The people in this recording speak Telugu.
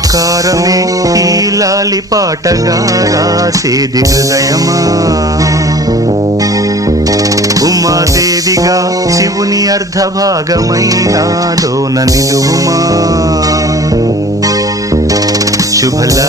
మమకారమే ఈ లాలి పాటగా రాసేది హృదయమా. ఉమాదేవిగా శివుని అర్ధభాగమైనాలోన నిలువుమా. శుభలా